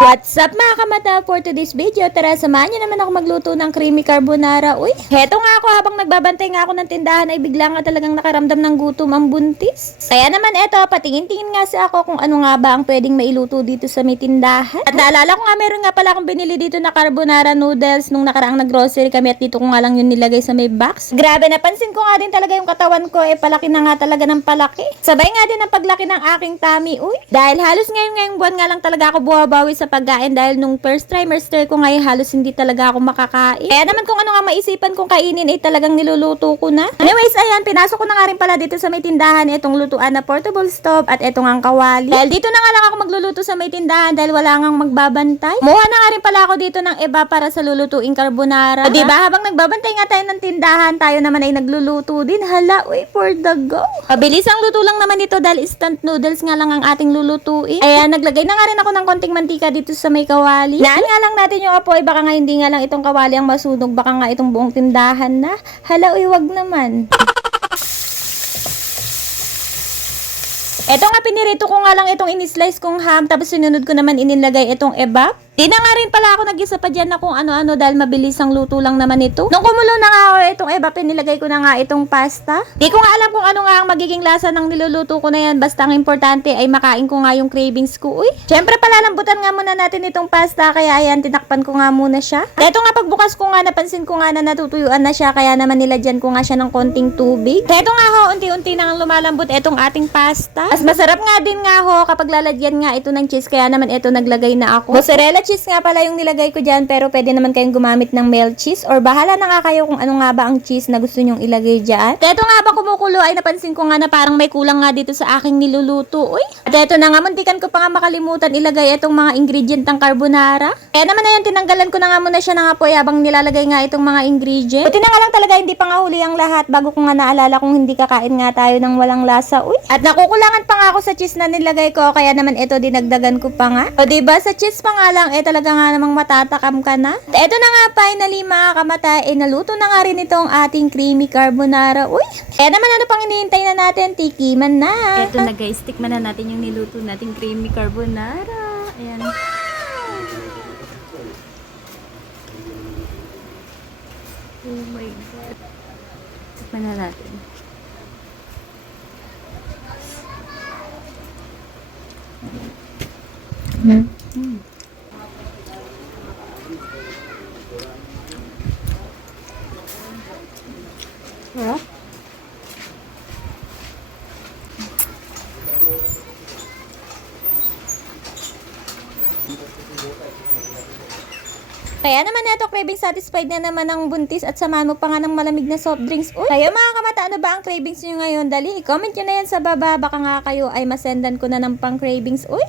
What's up mga kamata, for today's video, tara samahan niyo naman ako magluto ng creamy carbonara. Uy, heto nga ako habang nagbabantay nga ako ng tindahan ay bigla nga talagang nakaramdam ng gutom ang buntis. Kaya naman eto, patingin-tingin nga sa ako kung ano nga ba ang pwedeng mailuto dito sa may tindahan. At naalala ko nga meron nga pala akong binili dito na carbonara noodles nung nakaraang nag-grocery kami at dito ko nga lang yun nilagay sa may box. Grabe, napansin ko nga din talaga yung katawan ko palaki na nga talaga ng palaki. Sabay nga din ang paglaki ng aking tummy. Uy, dahil halos ngayong buwan nga lang talaga ako buwabawi sa pagkain dahil nung first trimester ko ngayon halos hindi talaga ako makakain. Kaya naman kung ano nga maisipan kong kainin ay talagang niluluto ko na. Anyways, ayan, pinasok ko na nga rin pala dito sa may tindahan itong lutuan na portable stove at itong ang kawali. Dahil dito na nga lang ako magluluto sa may tindahan dahil wala ngang magbabantay. Muha na nga rin pala ako dito ng iba para sa lulutuing carbonara. O diba, habang nagbabantay nga tayo ng tindahan, tayo naman ay nagluluto din. Hala, uy, for the go. Pabilis ang luto lang naman ito dahil instant noodles nga lang ang ating lulutuin. Ayan, naglagay na nga rin ako ng konting mantika dito sa may kawali. Naan nga lang natin yung apoy, baka nga hindi nga lang itong kawali ang masunog, baka nga itong buong tindahan na. Hala, uy, wag naman. Eto nga, pinirito ko nga lang itong in-slice kong ham, tapos sinunod ko naman inilagay itong ebap. Di na nga rin pala ako nag-isa pa dyan na kung ano-ano dahil mabilis ang luto lang naman ito. Nung kumulo na nga ako itong ebap, nilagay ko na nga itong pasta. Di ko nga alam kung ano nga ang magiging lasa ng niluluto ko na yan, basta ang importante ay makain ko nga yung cravings ko. Uy, syempre palalambutan nga muna natin itong pasta, kaya ayan, tinakpan ko nga muna siya. Eto nga, pagbukas ko nga, napansin ko nga na natutuyuan na siya, kaya naman nilagyan ko nga siya ng konting tubig. Eto nga ho, unti-unti nang lumalambot itong ating pasta. Mas masarap nga din nga ho kapag lalagyan nga ito ng cheese, kaya naman ito naglagay na ako. Mozzarella cheese nga pala yung nilagay ko dyan, pero pwede naman kayong gumamit ng melt cheese or bahala na nga kayo kung ano nga ba ang cheese na gusto nyong ilagay dyan. At eto nga ba kumukulo ay napansin ko nga na parang may kulang nga dito sa aking niluluto. Uy, at eto na nga, muntikan ko pa nga makalimutan ilagay itong mga ingredient ng carbonara. Kaya naman na yan, tinanggalan ko na nga muna siya ng apoy habang nilalagay nga itong mga ingredient. Buti na nga lang talaga hindi pa nga huli ang lahat bago ko nga naalala kung hindi kakain nga tayo ng walang lasa. Uy, at nakukulangan pa nga ako sa cheese na nilagay ko, kaya naman ito dinagdagan ko pa nga. O diba, sa cheese pa nga lang talaga nga namang matatakam ka na. At eto na nga, finally mga kamata, naluto na nga rin itong ating creamy carbonara. Uy, kaya naman ano pang hinihintay na natin, tikiman na. Eto na guys, tikman na natin yung niluto nating creamy carbonara. Ayan. Oh my God. Tikman na natin. Sarap. Kaya naman neto, craving satisfied na naman ang buntis at samahan mo pa nga ng malamig na soft drinks. Uy, kayo mga kamata, ano ba ang cravings nyo ngayon? Dali, i-comment nyo na yan sa baba. Baka nga kayo ay masendan ko na ng pang cravings. Uy,